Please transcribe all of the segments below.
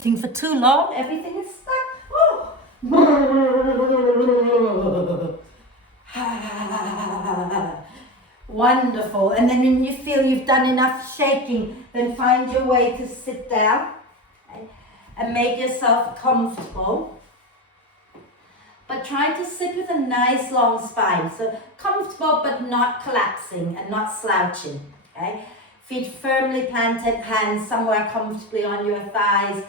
For too long, everything is stuck. Oh. Wonderful. And then when you feel you've done enough shaking, then find your way to sit down, okay, and make yourself comfortable. But try to sit with a nice long spine. So comfortable but not collapsing and not slouching. Okay? Feet firmly planted, hands somewhere comfortably on your thighs.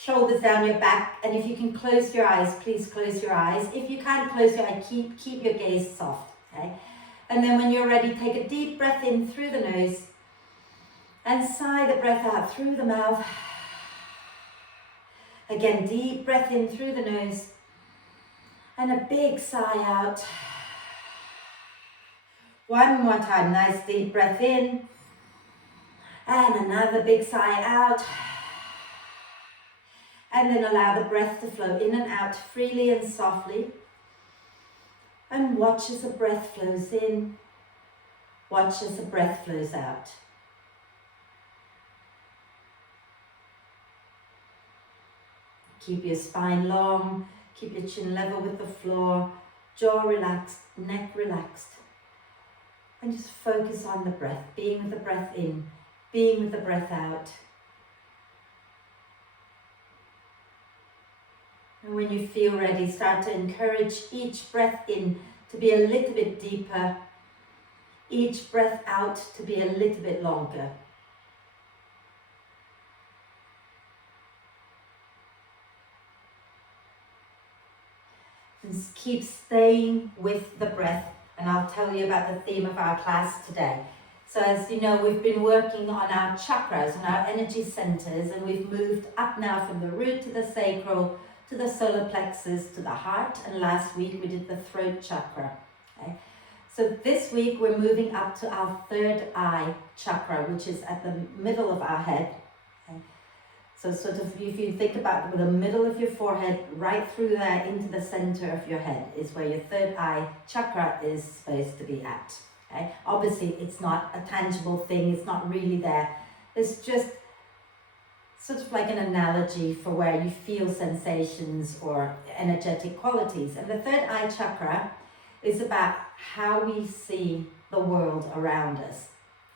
Shoulders down your back, and if you can close your eyes, please close your eyes. If you can't close your eyes, keep your gaze soft, okay? And then when you're ready, take a deep breath in through the nose and sigh the breath out through the mouth. Again, deep breath in through the nose and a big sigh out. One more time, nice deep breath in and another big sigh out. And then allow the breath to flow in and out freely and softly. And watch as the breath flows in. Watch as the breath flows out. Keep your spine long. Keep your chin level with the floor. Jaw relaxed, neck relaxed. And just focus on the breath. Being with the breath in. Being with the breath out. And when you feel ready, start to encourage each breath in to be a little bit deeper, each breath out to be a little bit longer. And keep staying with the breath, and I'll tell you about the theme of our class today. So as you know, we've been working on our chakras and our energy centers, and we've moved up now from the root to the sacral, to the solar plexus, to the heart, and last week we did the throat chakra. Okay? So this week we're moving up to our third eye chakra, which is at the middle of our head. Okay? So sort of if you think about the middle of your forehead, right through there into the center of your head is where your third eye chakra is supposed to be at. Okay? Obviously it's not a tangible thing, it's not really there. It's just sort of like an analogy for where you feel sensations or energetic qualities. And the third eye chakra is about how we see the world around us.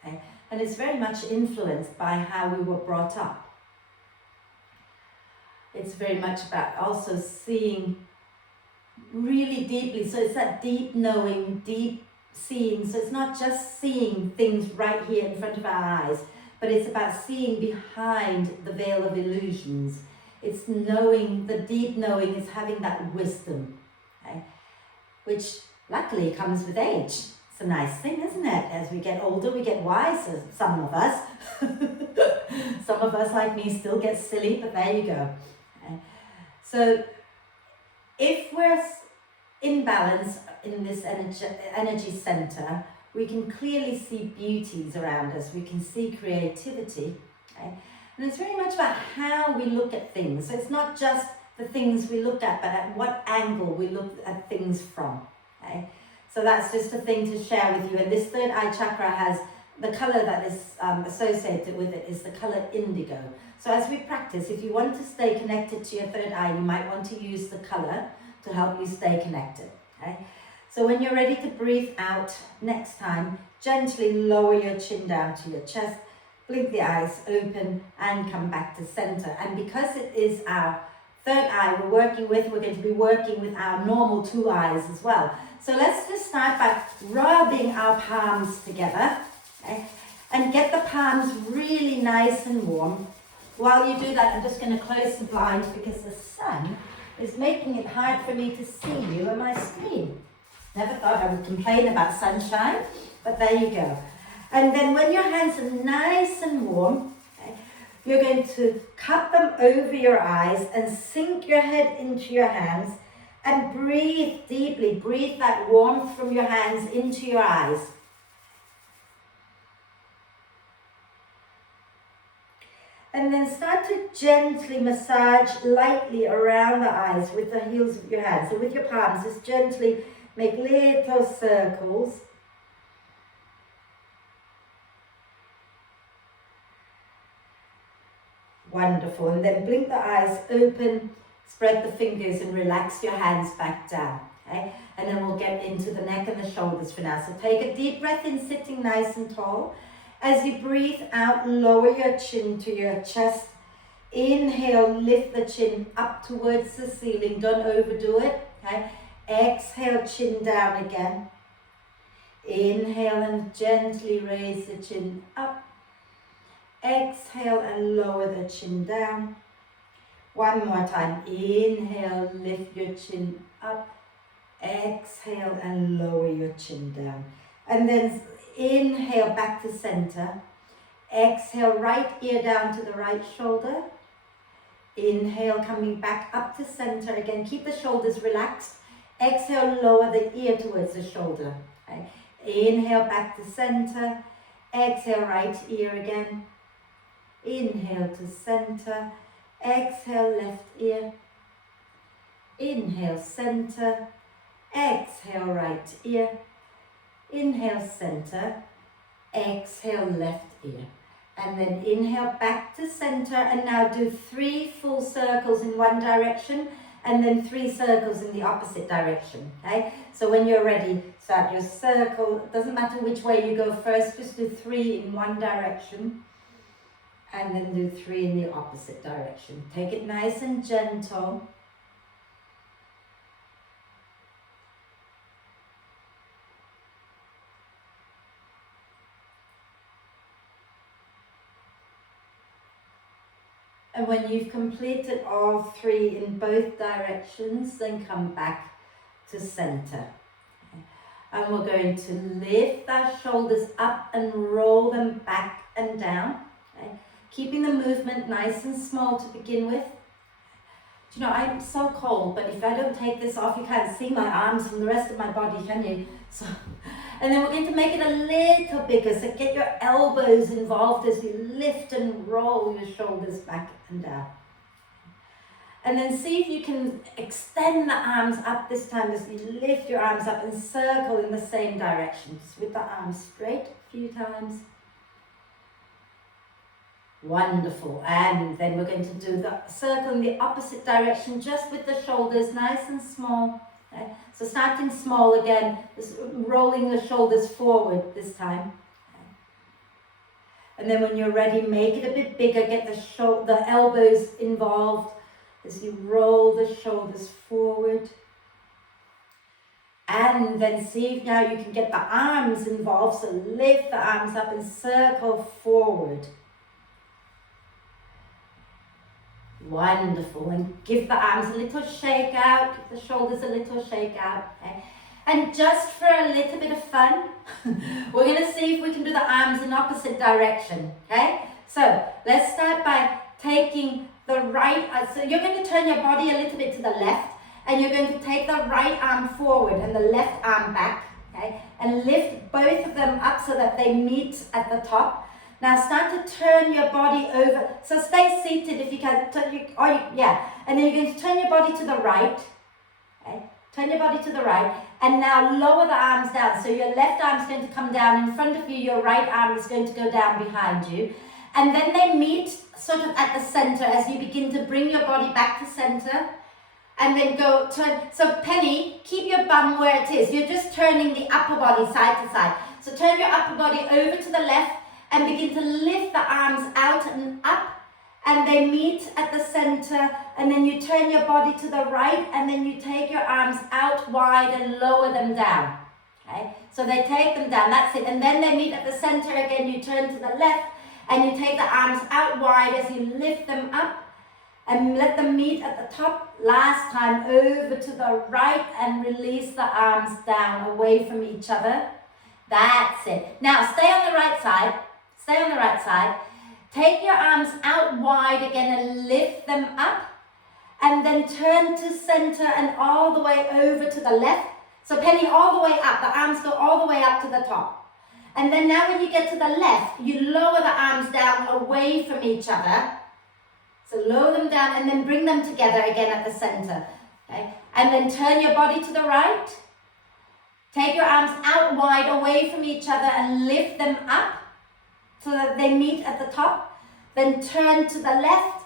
Okay? And it's very much influenced by how we were brought up. It's very much about also seeing really deeply. So it's that deep knowing, deep seeing. So it's not just seeing things right here in front of our eyes, but it's about seeing behind the veil of illusions. It's knowing, the deep knowing is having that wisdom, okay? Which luckily comes with age. It's a nice thing, isn't it? As we get older, we get wiser, some of us. Some of us, like me, still get silly, but there you go. Okay? So if we're in balance in this energy center, we can clearly see beauties around us. We can see creativity. Okay? And it's very much about how we look at things. So it's not just the things we look at, but at what angle we look at things from. Okay? So that's just a thing to share with you. And this third eye chakra has the color that is associated with it is the color indigo. So as we practice, if you want to stay connected to your third eye, you might want to use the color to help you stay connected. Okay? So when you're ready to breathe out next time, gently lower your chin down to your chest, blink the eyes open and come back to center. And because it is our third eye we're going to be working with our normal two eyes as well. So let's just start by rubbing our palms together, okay? And get the palms really nice and warm. While you do that, I'm just going to close the blind because the sun is making it hard for me to see you on my screen. Never thought I would complain about sunshine, but there you go. And then when your hands are nice and warm, okay, you're going to cup them over your eyes and sink your head into your hands and breathe deeply. Breathe that warmth from your hands into your eyes. And then start to gently massage lightly around the eyes with the heels of your hands. So with your palms, just gently make little circles. Wonderful. And then blink the eyes open, spread the fingers and relax your hands back down. Okay? And then we'll get into the neck and the shoulders for now. So take a deep breath in, sitting nice and tall. As you breathe out, lower your chin to your chest. Inhale, lift the chin up towards the ceiling. Don't overdo it. Okay? Exhale, chin down again. Inhale and gently raise the chin up. Exhale and lower the chin down. One more time. Inhale, lift your chin up. Exhale and lower your chin down. And then inhale back to center. Exhale, right ear down to the right shoulder. Inhale, coming back up to center again. Keep the shoulders relaxed. Exhale, lower the ear towards the shoulder. Okay. Inhale, back to center. Exhale, right ear again. Inhale to center. Exhale, left ear. Inhale, center. Exhale, right ear. Inhale, center. Exhale, left ear. And then inhale back to center, and now do 3 full circles in one direction and then 3 circles in the opposite direction. Okay, so when you're ready, start your circle. It doesn't matter which way you go first, just do 3 in one direction and then do 3 in the opposite direction. Take it nice and gentle. And when you've completed all 3 in both directions, then come back to center. Okay. And we're going to lift our shoulders up and roll them back and down. Okay. Keeping the movement nice and small to begin with. Do you know, I'm so cold, but if I don't take this off, you can't see my arms from the rest of my body, can you? So, and then we're going to make it a little bigger, so get your elbows involved as you lift and roll your shoulders back and down. And then see if you can extend the arms up this time as you lift your arms up and circle in the same direction, just with the arms straight a few times. Wonderful. And then we're going to do the circle in the opposite direction, just with the shoulders nice and small. Okay. So starting small again, just rolling the shoulders forward this time. Okay. And then when you're ready, make it a bit bigger, get the elbows involved as you roll the shoulders forward. And then see if now you can get the arms involved, so lift the arms up and circle forward. Wonderful. And give the arms a little shake out, give the shoulders a little shake out. Okay? And just for a little bit of fun, we're going to see if we can do the arms in opposite direction. Okay? So let's start by taking the right, so you're going to turn your body a little bit to the left, and you're going to take the right arm forward and the left arm back. Okay? And lift both of them up so that they meet at the top. Now start to turn your body over. So stay seated if you can. And then you're going to turn your body to the right. Okay? Turn your body to the right. And now lower the arms down. So your left arm is going to come down in front of you. Your right arm is going to go down behind you. And then they meet sort of at the center as you begin to bring your body back to center. And then go turn. So Penny, keep your bum where it is. You're just turning the upper body side to side. So turn your upper body over to the left. And begin to lift the arms out and up, and they meet at the center, and then you turn your body to the right, and then you take your arms out wide and lower them down. Okay, so they take them down, that's it, and then they meet at the center again. You turn to the left, and you take the arms out wide as you lift them up, and let them meet at the top. Last time, over to the right, and release the arms down away from each other. That's it. Now stay on the right side. Stay on the right side. Take your arms out wide again and lift them up. And then turn to center and all the way over to the left. So Penny, all the way up. The arms go all the way up to the top. And then now when you get to the left, you lower the arms down away from each other. So lower them down and then bring them together again at the center. Okay? And then turn your body to the right. Take your arms out wide away from each other and lift them up so that they meet at the top. Then turn to the left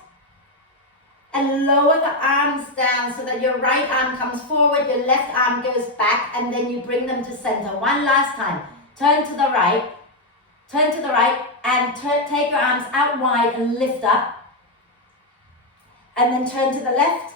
and lower the arms down so that your right arm comes forward, your left arm goes back, and then you bring them to center. One last time. Turn to the right, and take your arms out wide and lift up. And then turn to the left.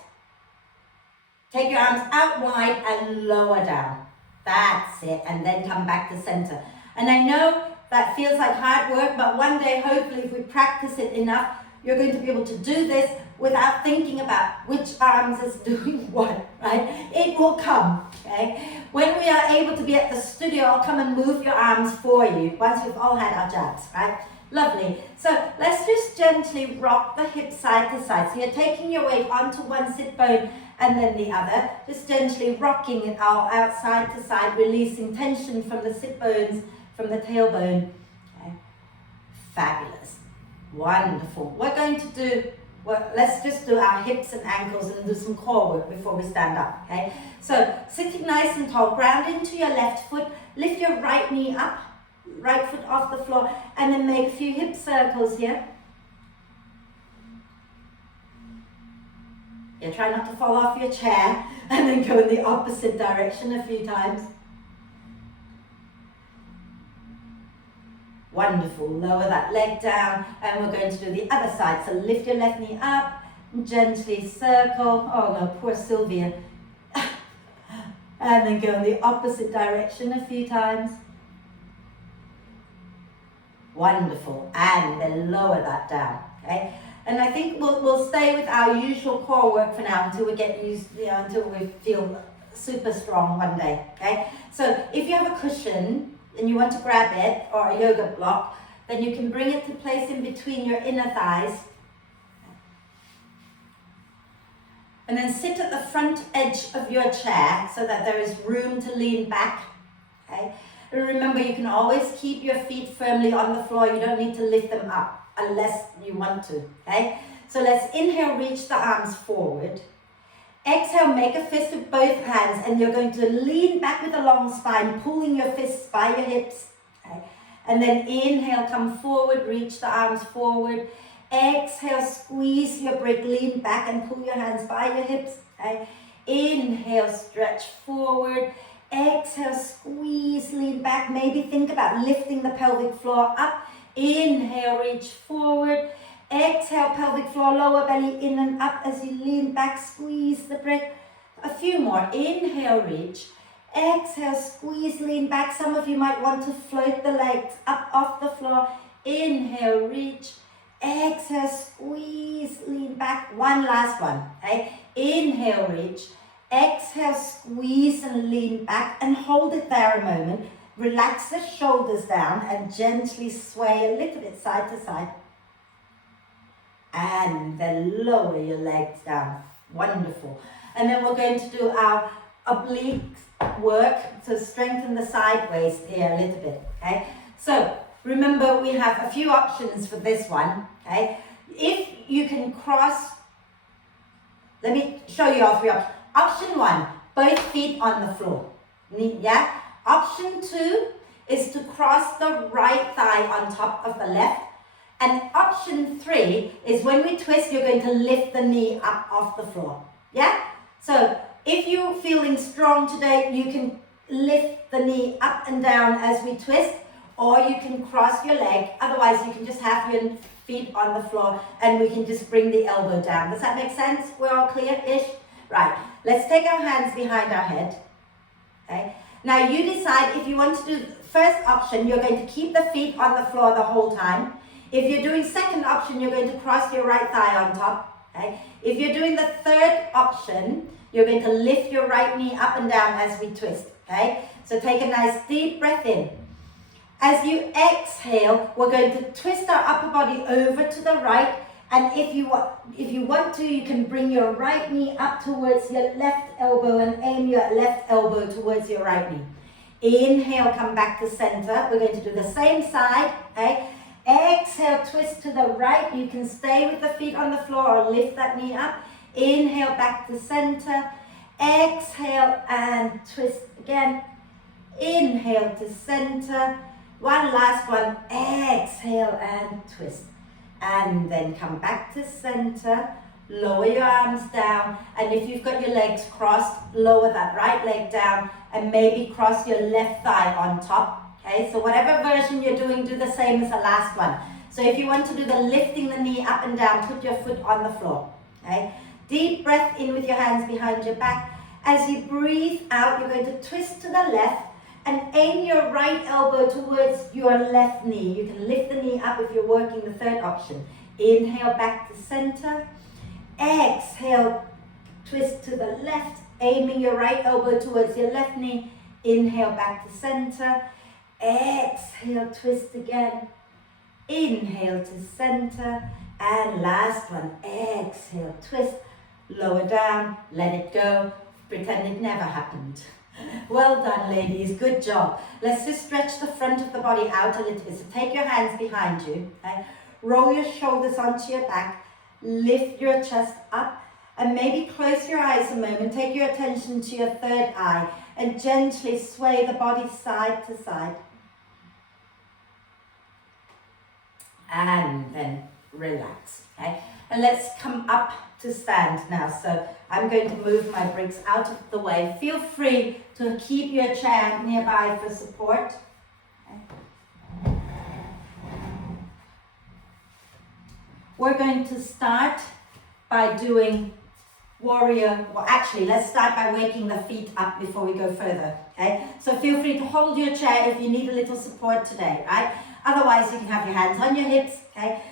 Take your arms out wide and lower down. That's it. And then come back to center. And I know that feels like hard work, but one day, hopefully, if we practice it enough, you're going to be able to do this without thinking about which arms is doing what, right? It will come, okay? When we are able to be at the studio, I'll come and move your arms for you once we've all had our jabs, right? Lovely. So let's just gently rock the hips side to side. So you're taking your weight onto one sit bone and then the other, just gently rocking it out side to side, releasing tension from the sit bones, from the tailbone. Okay. Fabulous. Wonderful. We're going to do, well, let's just do our hips and ankles and do some core work before we stand up, okay? So sitting nice and tall, ground into your left foot, lift your right knee up, right foot off the floor, and then make a few hip circles here. Yeah, try not to fall off your chair, and then go in the opposite direction a few times. Wonderful. Lower that leg down, and we're going to do the other side. So lift your left knee up, gently circle. Oh no, poor Sylvia. And then go in the opposite direction a few times. Wonderful. And then lower that down. Okay. And I think we'll stay with our usual core work for now until we get used, until we feel super strong one day. Okay. So if you have a cushion and you want to grab it, or a yoga block, then you can bring it to place in between your inner thighs. And then sit at the front edge of your chair so that there is room to lean back. Okay. And remember, you can always keep your feet firmly on the floor. You don't need to lift them up unless you want to. Okay. So let's inhale, reach the arms forward. Exhale, make a fist with both hands, and you're going to lean back with a long spine, pulling your fists by your hips. Okay. And then inhale, come forward, reach the arms forward. Exhale, squeeze your brick, lean back and pull your hands by your hips. Okay. Inhale, stretch forward. Exhale, squeeze, lean back. Maybe think about lifting the pelvic floor up. Inhale, reach forward. Exhale, pelvic floor, lower belly in and up as you lean back, squeeze the brick. A few more. Inhale, reach. Exhale, squeeze, lean back. Some of you might want to float the legs up off the floor. Inhale, reach. Exhale, squeeze, lean back. One last one. Okay? Inhale, reach. Exhale, squeeze and lean back, and hold it there a moment. Relax the shoulders down and gently sway a little bit side to side. And then lower your legs down. Wonderful. And then we're going to do our oblique work to strengthen the side waist here a little bit. Okay. So remember, we have a few options for this one. Okay. If you can cross, let me show you all three options. Option one, both feet on the floor. Yeah. Option two is to cross the right thigh on top of the left. And option three is when we twist, you're going to lift the knee up off the floor. Yeah? So if you're feeling strong today, you can lift the knee up and down as we twist, or you can cross your leg. Otherwise, you can just have your feet on the floor and we can just bring the elbow down. Does that make sense? We're all clear-ish? Right. Let's take our hands behind our head. Okay? Now you decide if you want to do the first option, you're going to keep the feet on the floor the whole time. If you're doing second option, you're going to cross your right thigh on top. Okay? If you're doing the third option, you're going to lift your right knee up and down as we twist. Okay? So take a nice deep breath in. As you exhale, we're going to twist our upper body over to the right. And if you want to, you can bring your right knee up towards your left elbow and aim your left elbow towards your right knee. Inhale, come back to center. We're going to do the same side. Okay? Exhale, twist to the right. You can stay with the feet on the floor or lift that knee up. Inhale, back to center. Exhale and twist again. Inhale to center. One last one. Exhale and twist. And then come back to center. lower your arms down, and if you've got your legs crossed, lower that right leg down and maybe cross your left thigh on top. Okay, so whatever version you're doing, do the same as the last one. So if you want to do the lifting the knee up and down, put your foot on the floor. Okay, deep breath in with your hands behind your back. As you breathe out, you're going to twist to the left and aim your right elbow towards your left knee. You can lift the knee up if you're working the third option. Inhale back to center. Exhale, twist to the left, aiming your right elbow towards your left knee. Inhale back to center. Exhale, twist again. Inhale to center. And last one, exhale, twist. Lower down, let it go. Pretend it never happened. Well done, ladies, good job. Let's just stretch the front of the body out a little bit. So take your hands behind you, okay? Roll your shoulders onto your back, lift your chest up, and maybe close your eyes a moment. Take your attention to your third eye and gently sway the body side to side. And then relax, okay? And let's come up to stand now. So I'm going to move my bricks out of the way. Feel free to keep your chair nearby for support. Okay. We're going to start by doing warrior. Well, actually, let's start by waking the feet up before we go further. Okay. So feel free to hold your chair if you need a little support today, right? Otherwise, you can have your hands on your hips. Okay.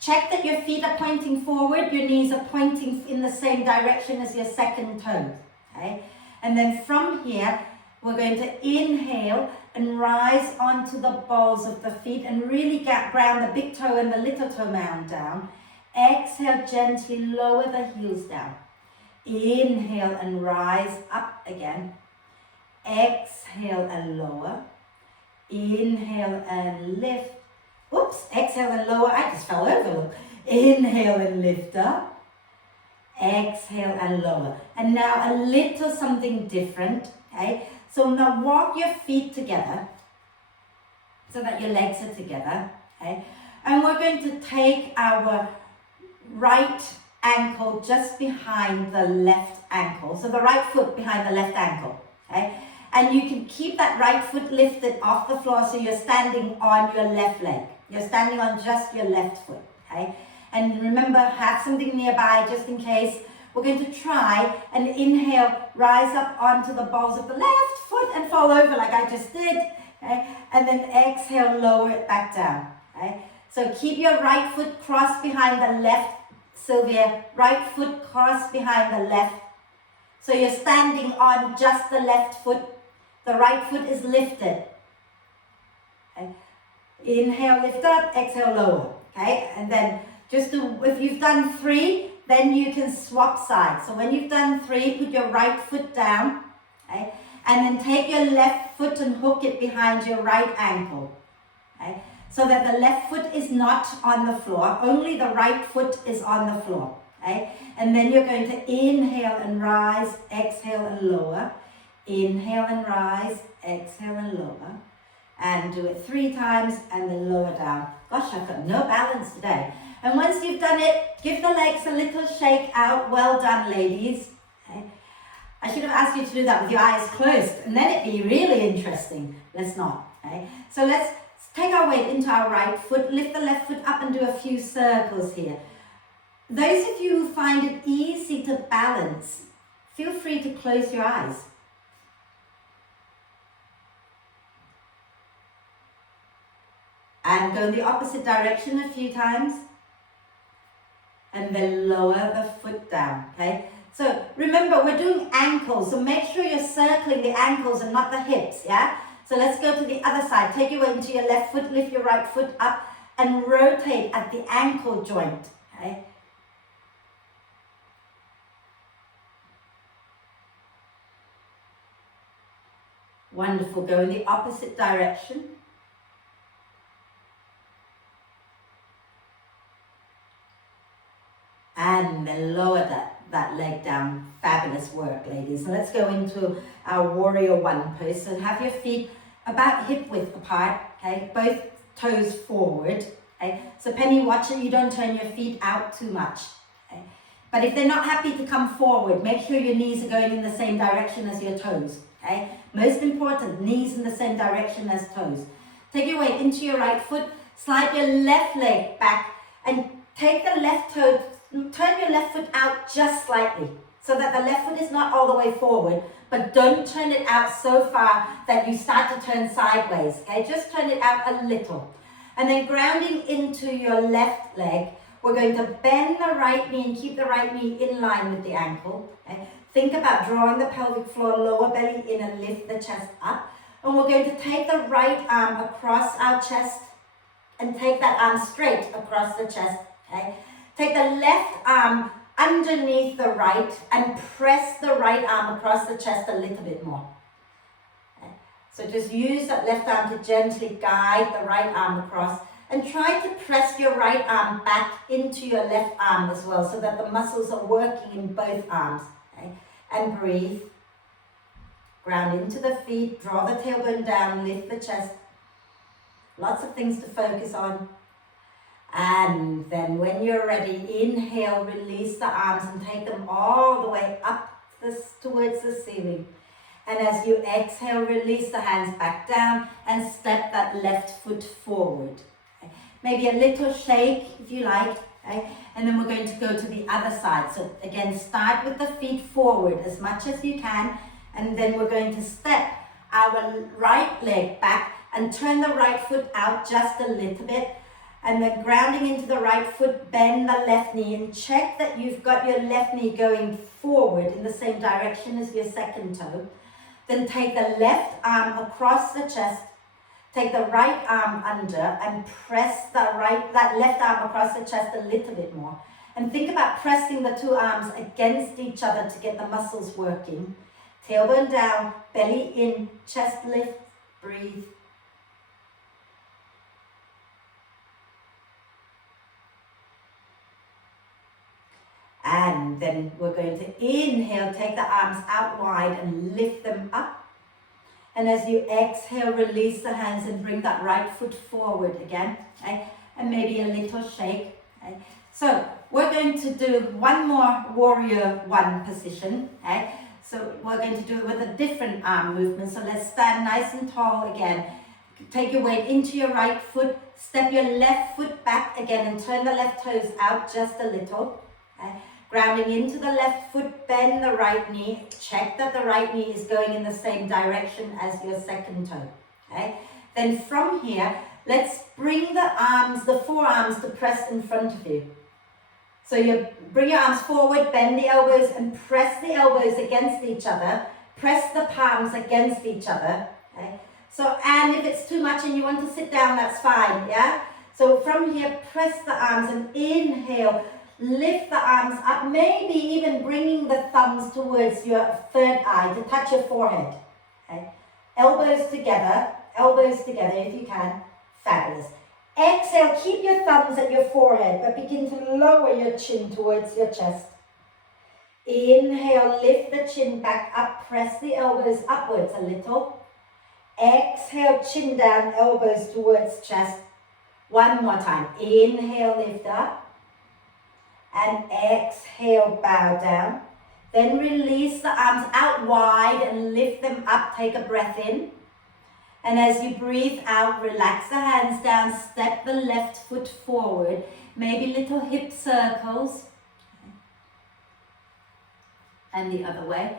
Check that your feet are pointing forward, your knees are pointing in the same direction as your second toes, okay? And then from here, we're going to inhale and rise onto the balls of the feet and really ground the big toe and the little toe mound down. Exhale, gently lower the heels down. Inhale and rise up again. Exhale and lower. Inhale and lift. Oops, exhale and lower. I just fell over. Inhale and lift up. Exhale and lower. And now a little something different. Okay. So now walk your feet together so that your legs are together. Okay. And we're going to take our right ankle just behind the left ankle. So the right foot behind the left ankle. Okay. And you can keep that right foot lifted off the floor so you're standing on your left leg. You're standing on just your left foot, okay? And remember, have something nearby just in case. We're going to try and inhale, rise up onto the balls of the left foot and fall over like I just did, okay? And then exhale, lower it back down, okay? So keep your right foot crossed behind the left, Sylvia. Right foot crossed behind the left. So you're standing on just the left foot. The right foot is lifted, okay? Inhale, lift up, exhale, lower, okay? And then just do, if you've done 3, then you can swap sides. So when you've done 3, put your right foot down, okay? And then take your left foot and hook it behind your right ankle, okay? So that the left foot is not on the floor, only the right foot is on the floor, okay? And then you're going to inhale and rise, exhale and lower. Inhale and rise, exhale and lower. And do it 3 times and then lower down. Gosh, I've got no balance today. And once you've done it, give the legs a little shake out. Well done, ladies. Okay. I should have asked you to do that with your eyes closed, and then it'd be really interesting. Let's not. Okay. So let's take our weight into our right foot, lift the left foot up and do a few circles here. Those of you who find it easy to balance, feel free to close your eyes. And go in the opposite direction a few times. And then lower the foot down, okay? So remember, we're doing ankles, so make sure you're circling the ankles and not the hips, yeah? So let's go to the other side. Take your weight into your left foot, lift your right foot up, and rotate at the ankle joint, okay? Wonderful. Go in the opposite direction. And then lower that leg down. Fabulous work, ladies. So let's go into our warrior 1 pose. So have your feet about hip width apart, okay? Both toes forward, okay? So penny watch it, you don't turn your feet out too much, okay? But if they're not happy to come forward, make sure your knees are going in the same direction as your toes. Okay? Most important, knees in the same direction as toes. Take your weight into your right foot, slide your left leg back, and take the left toe, turn your left foot out just slightly, so that the left foot is not all the way forward, but don't turn it out so far that you start to turn sideways, okay? Just turn it out a little. And then grounding into your left leg, we're going to bend the right knee and keep the right knee in line with the ankle. Okay? Think about drawing the pelvic floor, lower belly in, and lift the chest up. And we're going to take the right arm across our chest and take that arm straight across the chest. Okay? Take the left arm underneath the right and press the right arm across the chest a little bit more. Okay? So just use that left arm to gently guide the right arm across, and try to press your right arm back into your left arm as well, so that the muscles are working in both arms. Okay? And breathe. Ground into the feet, draw the tailbone down, lift the chest. Lots of things to focus on. And then when you're ready, inhale, release the arms and take them all the way up towards the ceiling. And as you exhale, release the hands back down and step that left foot forward. Okay. Maybe a little shake if you like. Okay. And then we're going to go to the other side. So again, start with the feet forward as much as you can. And then we're going to step our right leg back and turn the right foot out just a little bit. And then grounding into the right foot, bend the left knee and check that you've got your left knee going forward in the same direction as your second toe. Then take the left arm across the chest, take the right arm under and press that left arm across the chest a little bit more. And think about pressing the two arms against each other to get the muscles working. Tailbone down, belly in, chest lift, breathe. And then we're going to inhale, take the arms out wide and lift them up. And as you exhale, release the hands and bring that right foot forward again. Okay? And maybe a little shake. Okay? So we're going to do one more warrior one position. Okay? So we're going to do it with a different arm movement. So let's stand nice and tall again. Take your weight into your right foot. Step your left foot back again and turn the left toes out just a little. Okay? Grounding into the left foot, bend the right knee. Check that the right knee is going in the same direction as your second toe. Okay? Then from here, let's bring the forearms to press in front of you. So you bring your arms forward, bend the elbows and press the elbows against each other. Press the palms against each other. Okay? So, and if it's too much and you want to sit down, that's fine, yeah? So from here, press the arms and inhale. Lift the arms up, maybe even bringing the thumbs towards your third eye to touch your forehead. Okay? Elbows together if you can. Fabulous. Exhale, keep your thumbs at your forehead, but begin to lower your chin towards your chest. Inhale, lift the chin back up, press the elbows upwards a little. Exhale, chin down, elbows towards chest. One more time. Inhale, lift up. And exhale, bow down. Then release the arms out wide and lift them up. Take a breath in. And as you breathe out, relax the hands down. Step the left foot forward. Maybe little hip circles. And the other way.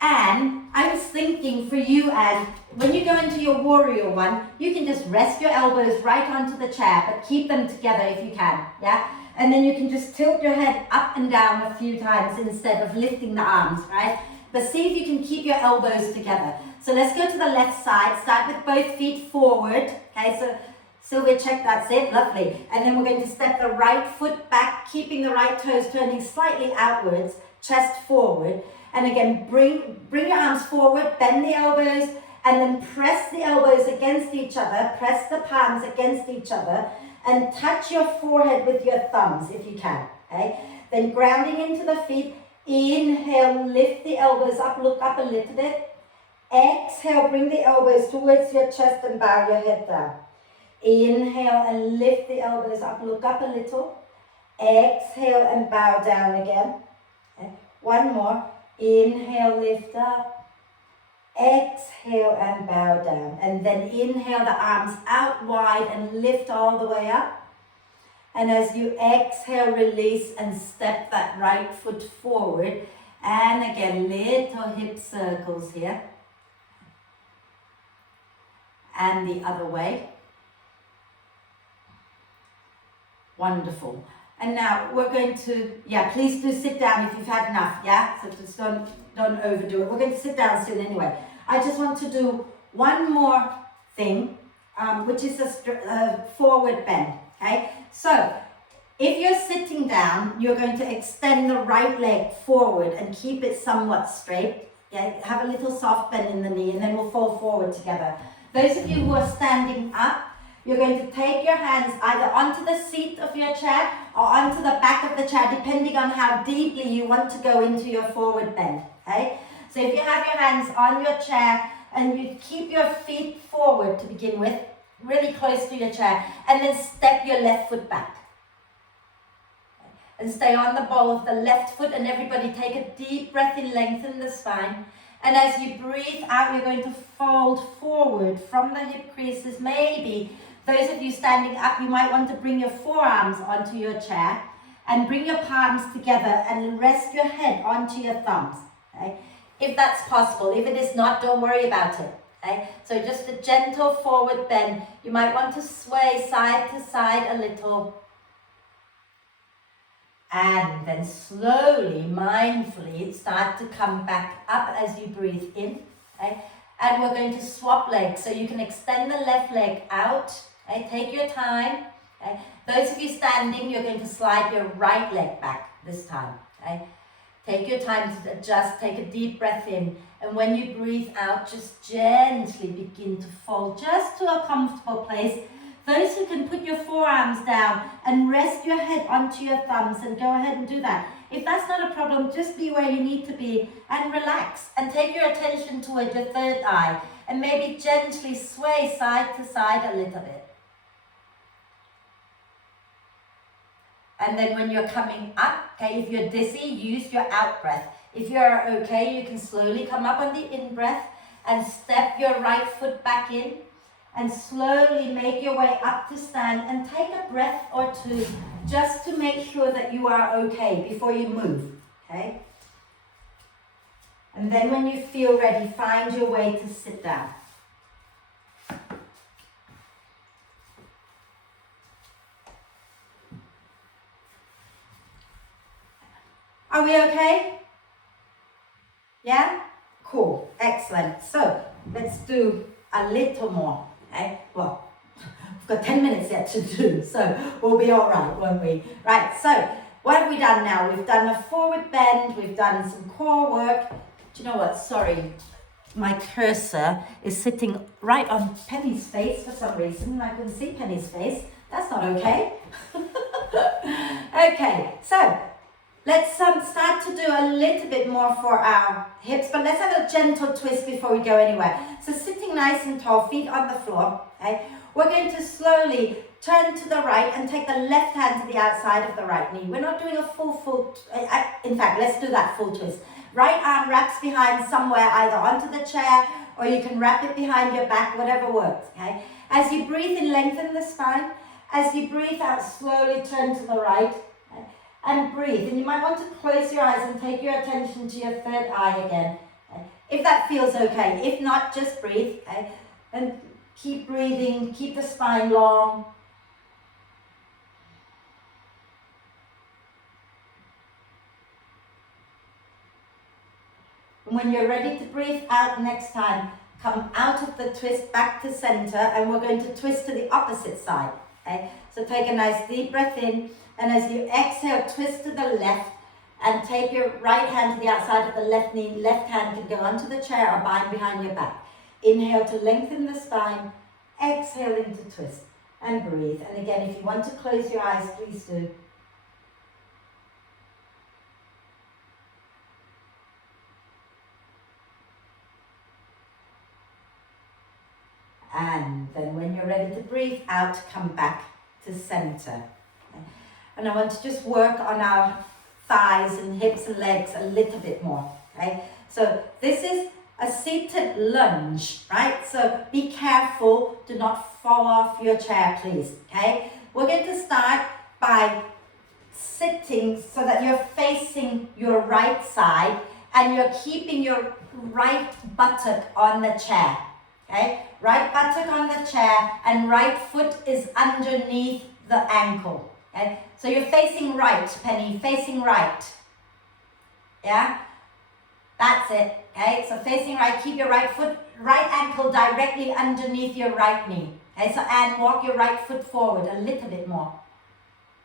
And I was thinking for you, Anne, when you go into your warrior one, you can just rest your elbows right onto the chair, but keep them together if you can, yeah? And then you can just tilt your head up and down a few times instead of lifting the arms, right? But see if you can keep your elbows together. So let's go to the left side. Start with both feet forward. Okay, so Sylvia, check, that's it, lovely. And then we're going to step the right foot back, keeping the right toes turning slightly outwards, chest forward. And again, bring your arms forward, bend the elbows, and then press the elbows against each other. Press the palms against each other. And touch your forehead with your thumbs if you can, okay? Then grounding into the feet, inhale, lift the elbows up, look up a little bit. Exhale, bring the elbows towards your chest and bow your head down. Inhale and lift the elbows up, look up a little. Exhale and bow down again. Okay. One more. Inhale, lift up. Exhale and bow down. And then inhale the arms out wide and lift all the way up. And as you exhale, release and step that right foot forward. And again, little hip circles here. And the other way. Wonderful. And now we're going to, please do sit down if you've had enough, So just don't overdo it. We're going to sit down soon anyway. I just want to do one more thing, which is a forward bend, okay? So, if you're sitting down, you're going to extend the right leg forward and keep it somewhat straight. Have a little soft bend in the knee and then we'll fall forward together. Those of you who are standing up, you're going to take your hands either onto the seat of your chair or onto the back of the chair, depending on how deeply you want to go into your forward bend, okay? So if you have your hands on your chair and you keep your feet forward to begin with, really close to your chair, and then step your left foot back. And stay on the ball of the left foot, and everybody take a deep breath in, lengthen the spine. And as you breathe out, you're going to fold forward from the hip creases. Maybe those of you standing up, you might want to bring your forearms onto your chair and bring your palms together and rest your head onto your thumbs, okay? If that's possible. If it is not, don't worry about it, okay? So just a gentle forward bend. You might want to sway side to side a little. And then slowly, mindfully, start to come back up as you breathe in, okay? And we're going to swap legs. So you can extend the left leg out, okay? Take your time, okay? Those of you standing, you're going to slide your right leg back this time, okay? Take your time to adjust, take a deep breath in. And when you breathe out, just gently begin to fold just to a comfortable place. Those who can put your forearms down and rest your head onto your thumbs, and go ahead and do that. If that's not a problem, just be where you need to be and relax and take your attention toward your third eye and maybe gently sway side to side a little bit. And then when you're coming up, okay, if you're dizzy, use your out breath. If you're okay, you can slowly come up on the in breath and step your right foot back in. And slowly make your way up to stand and take a breath or two just to make sure that you are okay before you move, okay? And then when you feel ready, find your way to sit down. Are we okay? Yeah? Cool, excellent. So let's do a little more. Okay. Well, we've got 10 minutes yet to do, so we'll be all right, won't we? Right, so what have we done now? We've done a forward bend, we've done some core work. Do you know what? Sorry, my cursor is sitting right on Penny's face for some reason. I couldn't see Penny's face. That's not okay. Okay, so let's start to do a little bit more for our hips, but let's have a gentle twist before we go anywhere. So sitting nice and tall, feet on the floor, okay? We're going to slowly turn to the right and take the left hand to the outside of the right knee. We're not doing a full, in fact, let's do that full twist. Right arm wraps behind somewhere, either onto the chair, or you can wrap it behind your back, whatever works, okay? As you breathe in, lengthen the spine. As you breathe out, slowly turn to the right. Okay? And breathe. And you might want to close your eyes and take your attention to your third eye again. Okay? If that feels okay. If not, just breathe. Okay? And keep breathing. Keep the spine long. And when you're ready to breathe out next time, come out of the twist back to center, and we're going to twist to the opposite side. Okay? So take a nice deep breath in. And as you exhale, twist to the left and take your right hand to the outside of the left knee. Left hand can go onto the chair or bind behind your back. Inhale to lengthen the spine. Exhaling to twist and breathe. And again, if you want to close your eyes, please do. And then when you're ready to breathe out, come back to center. And I want to just work on our thighs and hips and legs a little bit more, okay? So this is a seated lunge, right? So be careful, do not fall off your chair, please, okay? We're going to start by sitting so that you're facing your right side and you're keeping your right buttock on the chair, okay? Right buttock on the chair and right foot is underneath the ankle, okay? So you're facing right, Penny, facing right, yeah? That's it, okay? So facing right, keep your right foot, right ankle directly underneath your right knee, okay? So, and walk your right foot forward a little bit more,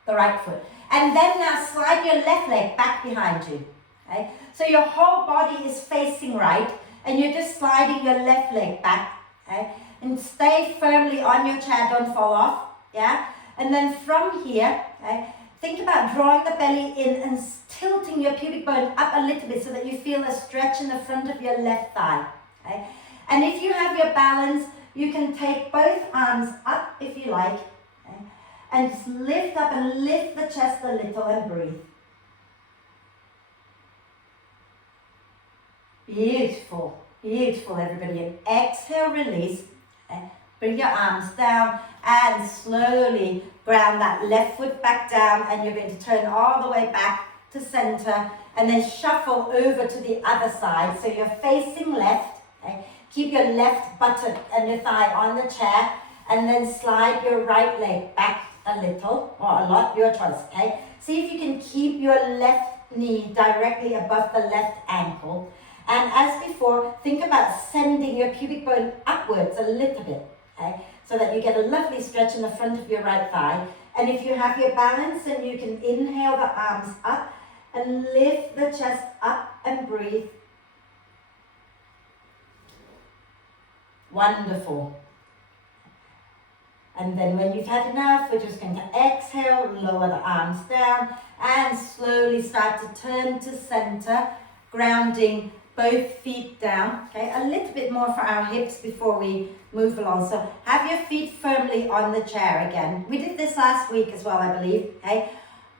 the right foot. And then now slide your left leg back behind you, okay? So your whole body is facing right and you're just sliding your left leg back, okay? And stay firmly on your chair, don't fall off, yeah? And then from here, okay, think about drawing the belly in and tilting your pubic bone up a little bit so that you feel a stretch in the front of your left thigh, okay? And if you have your balance, you can take both arms up if you like, okay? And just lift up and lift the chest a little and breathe. Beautiful, beautiful everybody. And exhale, release. Okay? Bring your arms down and slowly ground that left foot back down and you're going to turn all the way back to center and then shuffle over to the other side. So you're facing left, okay? Keep your left buttock and your thigh on the chair and then slide your right leg back a little or a lot, your choice, okay? See if you can keep your left knee directly above the left ankle. And as before, think about sending your pubic bone upwards a little bit, okay? So that you get a lovely stretch in the front of your right thigh. And if you have your balance, then you can inhale the arms up and lift the chest up and breathe. Wonderful. And then when you've had enough, we're just going to exhale, lower the arms down, and slowly start to turn to center, grounding both feet down, okay? A little bit more for our hips before we move along. So have your feet firmly on the chair again. We did this last week as well, I believe, okay?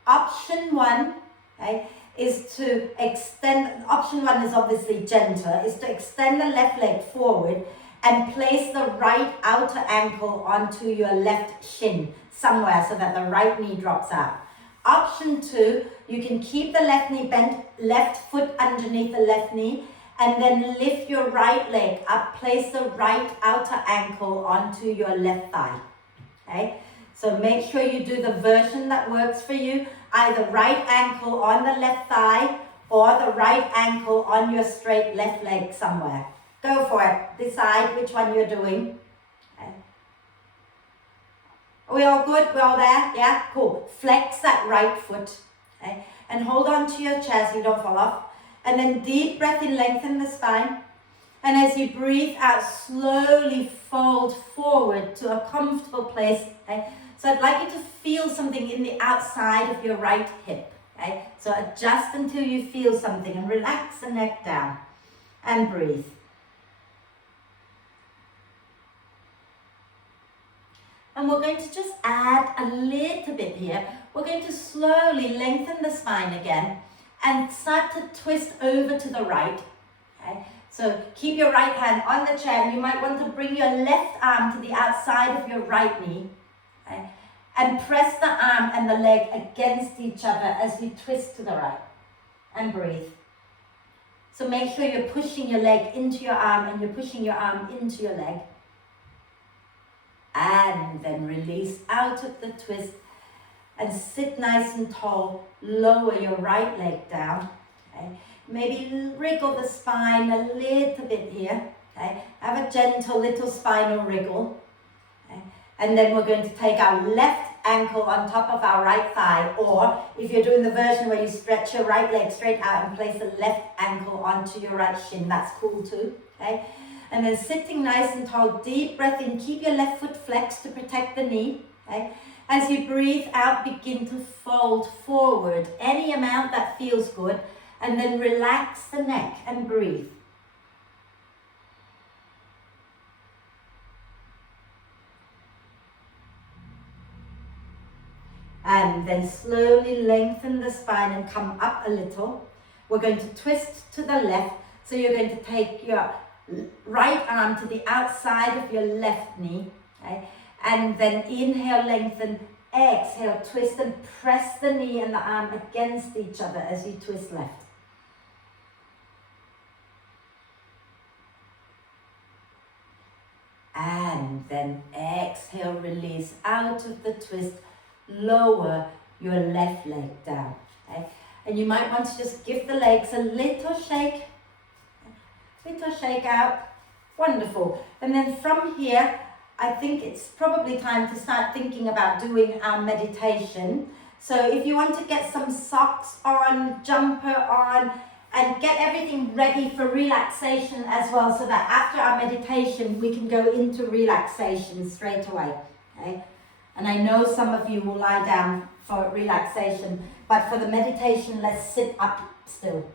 Option one, okay, is to extend, option one is obviously gentle, is to extend the left leg forward and place the right outer ankle onto your left shin somewhere so that the right knee drops out. Option two, you can keep the left knee bent, left foot underneath the left knee, and then lift your right leg up, place the right outer ankle onto your left thigh, okay? So make sure you do the version that works for you, either right ankle on the left thigh or the right ankle on your straight left leg somewhere. Go for it, decide which one you're doing. Okay. Are we all good? We're all there? Yeah? Cool. Flex that right foot, okay? And hold on to your chair so you don't fall off. And then deep breath in, lengthen the spine. And as you breathe out, slowly fold forward to a comfortable place, okay? So I'd like you to feel something in the outside of your right hip, okay? So adjust until you feel something and relax the neck down and breathe. And we're going to just add a little bit here. We're going to slowly lengthen the spine again and start to twist over to the right, okay? So keep your right hand on the chair and you might want to bring your left arm to the outside of your right knee, okay? And press the arm and the leg against each other as you twist to the right and breathe. So make sure you're pushing your leg into your arm and you're pushing your arm into your leg. And then release out of the twist and sit nice and tall. Lower your right leg down, okay? Maybe wriggle the spine a little bit here, okay? Have a gentle little spinal wriggle, okay? And then we're going to take our left ankle on top of our right thigh, or if you're doing the version where you stretch your right leg straight out and place the left ankle onto your right shin, that's cool too, okay? And then sitting nice and tall, deep breath in, keep your left foot flexed to protect the knee, okay? As you breathe out, begin to fold forward, any amount that feels good, and then relax the neck and breathe. And then slowly lengthen the spine and come up a little. We're going to twist to the left. So you're going to take your right arm to the outside of your left knee. Okay? And then inhale, lengthen, exhale, twist and press the knee and the arm against each other as you twist left. And then exhale, release out of the twist, lower your left leg down. Okay? And you might want to just give the legs a little shake out. Wonderful. And then from here, I think it's probably time to start thinking about doing our meditation. So if you want to get some socks on, jumper on, and get everything ready for relaxation as well, so that after our meditation, we can go into relaxation straight away. Okay? And I know some of you will lie down for relaxation, but for the meditation, let's sit up still.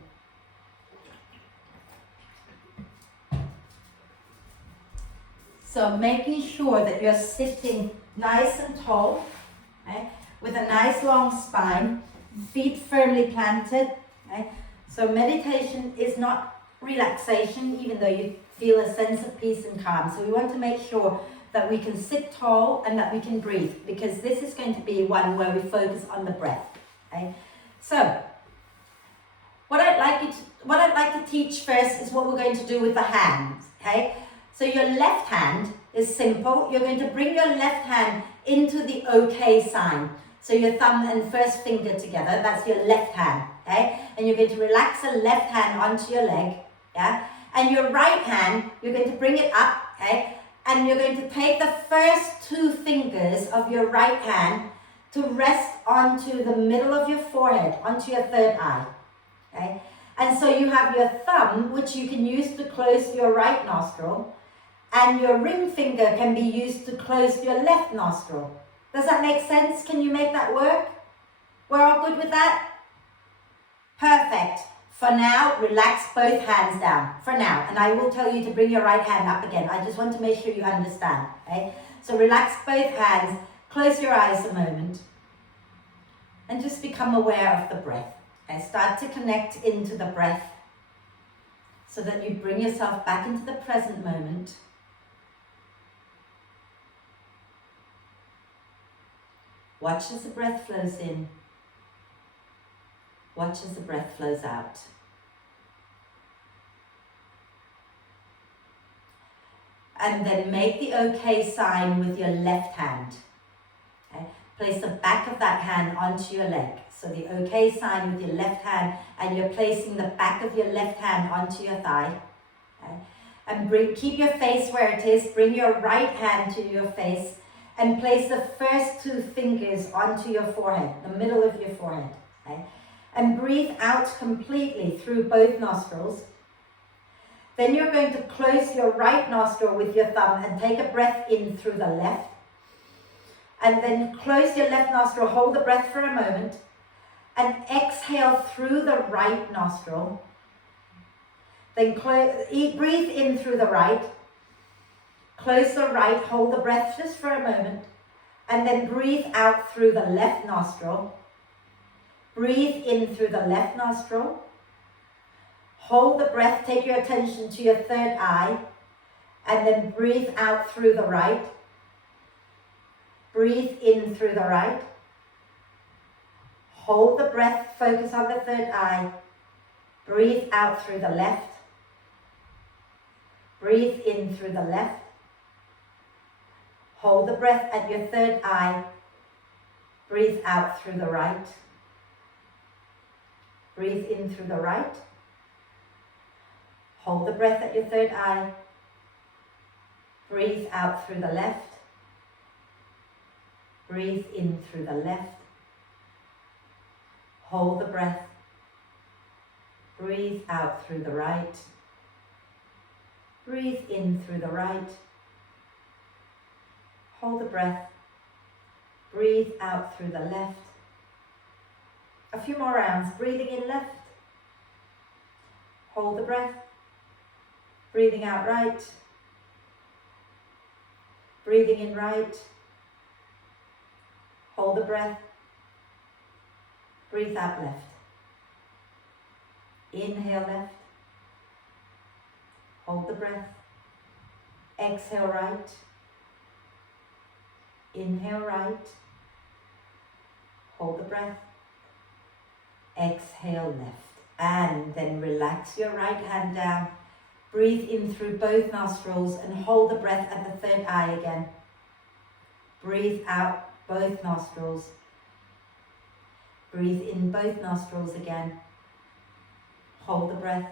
So making sure that you're sitting nice and tall, okay, with a nice long spine, feet firmly planted. Okay. So meditation is not relaxation, even though you feel a sense of peace and calm. So we want to make sure that we can sit tall and that we can breathe, because this is going to be one where we focus on the breath. Okay. So what I'd like to teach first is what we're going to do with the hands. Okay. So your left hand is simple. You're going to bring your left hand into the OK sign. So your thumb and first finger together, that's your left hand, okay? And you're going to relax the left hand onto your leg, yeah? And your right hand, you're going to bring it up, okay? And you're going to take the first two fingers of your right hand to rest onto the middle of your forehead, onto your third eye, okay? And so you have your thumb, which you can use to close your right nostril, and your ring finger can be used to close your left nostril. Does that make sense? Can you make that work? We're all good with that? Perfect. For now, relax both hands down. For now. And I will tell you to bring your right hand up again. I just want to make sure you understand. Okay? So relax both hands. Close your eyes a moment. And just become aware of the breath. And start to connect into the breath so that you bring yourself back into the present moment. Watch as the breath flows in. Watch as the breath flows out. And then make the OK sign with your left hand. Okay? Place the back of that hand onto your leg. So the OK sign with your left hand, and you're placing the back of your left hand onto your thigh. Okay? And keep your face where it is. Bring your right hand to your face. And place the first two fingers onto your forehead, the middle of your forehead. Okay? And breathe out completely through both nostrils. Then you're going to close your right nostril with your thumb and take a breath in through the left. And then close your left nostril, hold the breath for a moment. And exhale through the right nostril. Then breathe in through the right. Close the right, hold the breath just for a moment, and then breathe out through the left nostril. Breathe in through the left nostril. Hold the breath, take your attention to your third eye, and then breathe out through the right. Breathe in through the right. Hold the breath, focus on the third eye. Breathe out through the left. Breathe in through the left. Hold the breath at your third eye. Breathe out through the right. Breathe in through the right. Hold the breath at your third eye. Breathe out through the left. Breathe in through the left. Hold the breath. Breathe out through the right. Breathe in through the right. Hold the breath. Breathe out through the left. A few more rounds. Breathing in left. Hold the breath. Breathing out right. Breathing in right. Hold the breath. Breathe out left. Inhale left. Hold the breath. Exhale right. Inhale right. Hold the breath. Exhale left. And then relax your right hand down. Breathe in through both nostrils and hold the breath at the third eye again. Breathe out both nostrils. Breathe in both nostrils again. Hold the breath.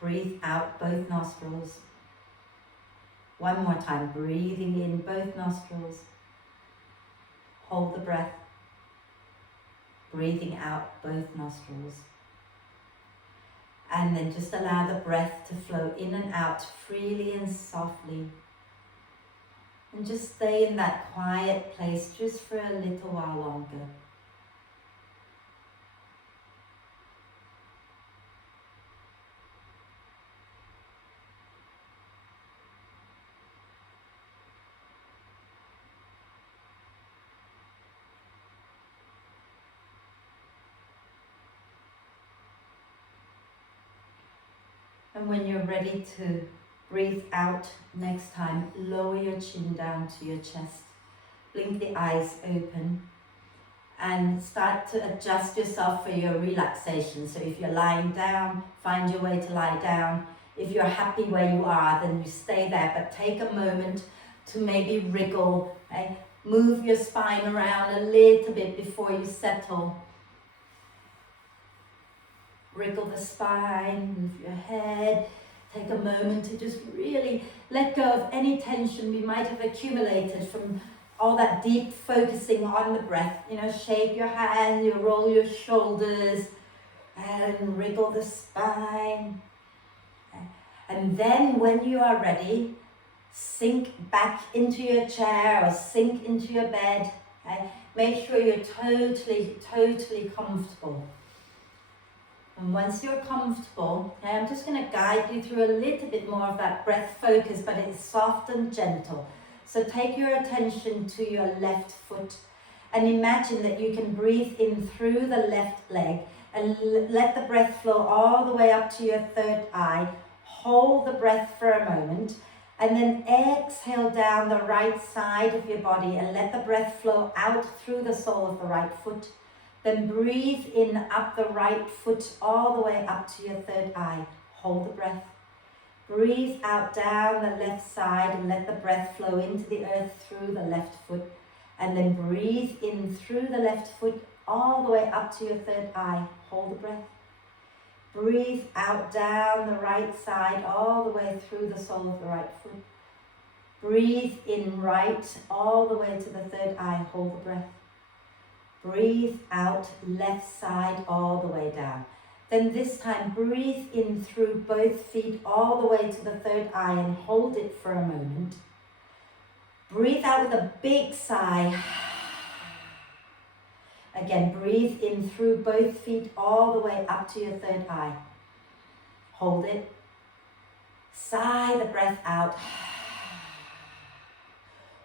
Breathe out both nostrils. One more time, breathing in both nostrils. Hold the breath. Breathing out both nostrils. And then just allow the breath to flow in and out freely and softly. And just stay in that quiet place just for a little while longer. And when you're ready to breathe out next time, lower your chin down to your chest. Blink the eyes open and start to adjust yourself for your relaxation. So if you're lying down, find your way to lie down. If you're happy where you are, then you stay there, but take a moment to maybe wriggle, okay? Move your spine around a little bit before you settle. Wriggle the spine, move your head. Take a moment to just really let go of any tension we might have accumulated from all that deep focusing on the breath. You know, shake your hand, you roll your shoulders, and wriggle the spine. And then when you are ready, sink back into your chair or sink into your bed. Okay? Make sure you're totally comfortable. And once you're comfortable, okay, I'm just going to guide you through a little bit more of that breath focus, but it's soft and gentle. So take your attention to your left foot and imagine that you can breathe in through the left leg and let the breath flow all the way up to your third eye. Hold the breath for a moment and then exhale down the right side of your body and let the breath flow out through the sole of the right foot. Then breathe in up the right foot all the way up to your third eye. Hold the breath. Breathe out down the left side and let the breath flow into the earth through the left foot. And then breathe in through the left foot all the way up to your third eye. Hold the breath. Breathe out down the right side all the way through the sole of the right foot. Breathe in right all the way to the third eye. Hold the breath. Breathe out left side all the way down. Then this time breathe in through both feet all the way to the third eye and hold it for a moment. Breathe out with a big sigh. Again, breathe in through both feet all the way up to your third eye. Hold it. Sigh the breath out.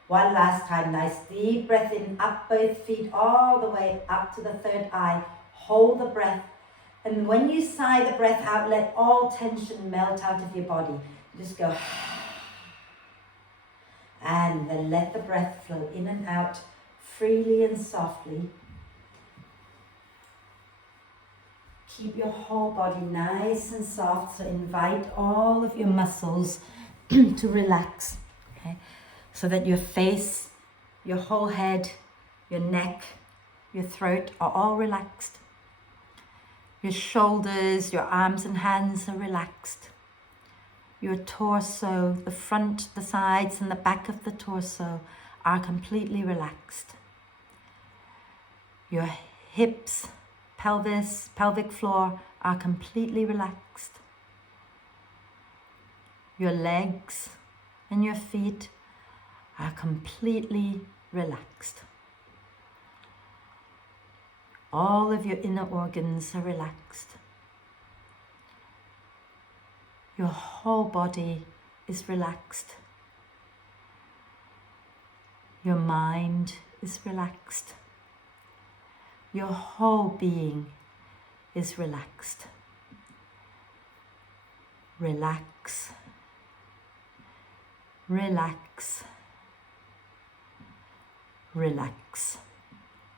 One last time, nice deep breath in, up both feet all the way up to the third eye. Hold the breath. And when you sigh the breath out, let all tension melt out of your body. Just go. And then let the breath flow in and out freely and softly. Keep your whole body nice and soft. So invite all of your muscles to relax. Okay? So that your face, your whole head, your neck, your throat are all relaxed. Your shoulders, your arms and hands are relaxed. Your torso, the front, the sides and the back of the torso are completely relaxed. Your hips, pelvis, pelvic floor are completely relaxed. Your legs and your feet are completely relaxed. All of your inner organs are relaxed. Your whole body is relaxed. Your mind is relaxed. Your whole being is relaxed. Relax. Relax. Relax.